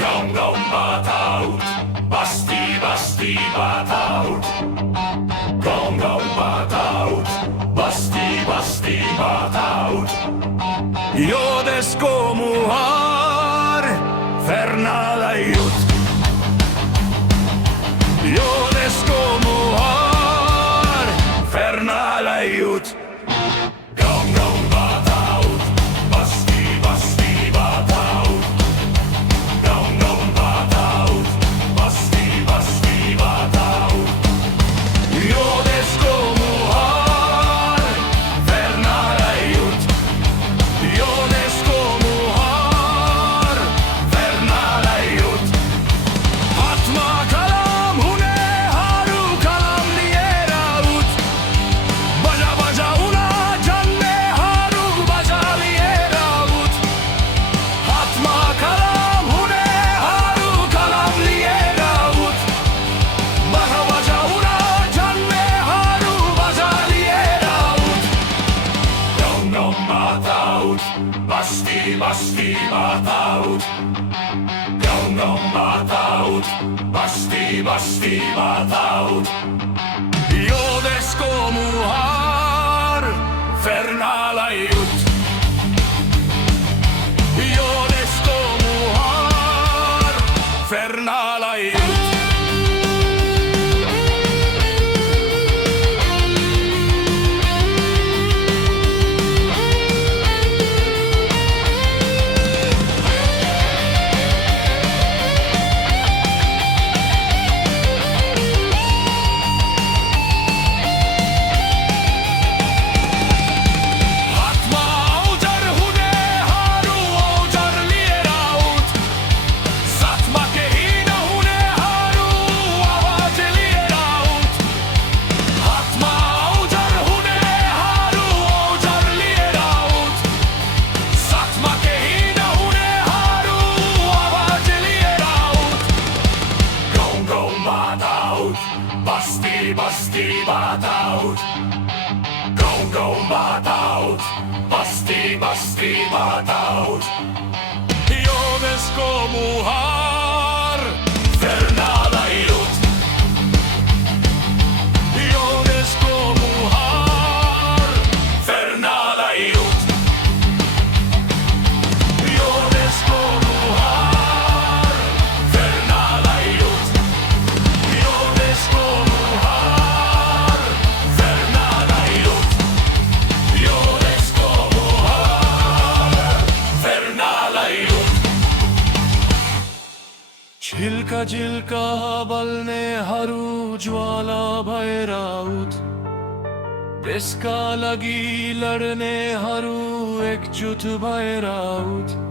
Gaun gaun bataut, basti bataut. Gaun gaun bataut, basti bataut. Joodes komuar, fernalaiut. Joodes komuar, fernalaiut. Gaun gaun bataut, basti bataut. Gaun gaun bataut, basti bataut. Joodes komuar, fernalaiut. Joodes komuar, fernalaiut. Hatma kalam hune haru kalam lieraut. Baja baja una janne haru baja lieraut. Hatma kalam hune haru kalam lieraut. Baja baja una janne haru baja lieraut. Gaun gaun bataut, basti bataut. Gaun gaun bataut, basti bataut. Joodes komuar, fernalaiut. Joodes komuar, fernalaiut. Basti bataut. Gaun gaun bataut, basti bataut. Joodes komuar, fernalaiut. Joodes komuar, fernalaiut. Joodes komuar, fernalaiut. Joodes komuar, fernalaiut. Joodes komuar, fernalaiut. झिल्का झिल्का बल्ने हरू ज्वाला भएर out. देशका लागि लड्ने हरू एकजुट भएर out.